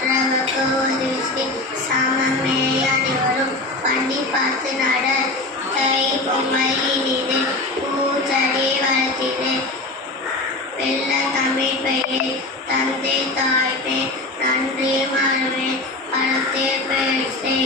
மற்றவர்க்கு உதவி செய். சமமே அனைவரும் வண்டி பார்த்து நட. கை பொம்மை இனிது பூச்செடி வளர்த்திது. வெள்ள தமிழ் பெயர் தந்தை தாய் பேர் நன்றி மறவேன் பணத்தை பேசை.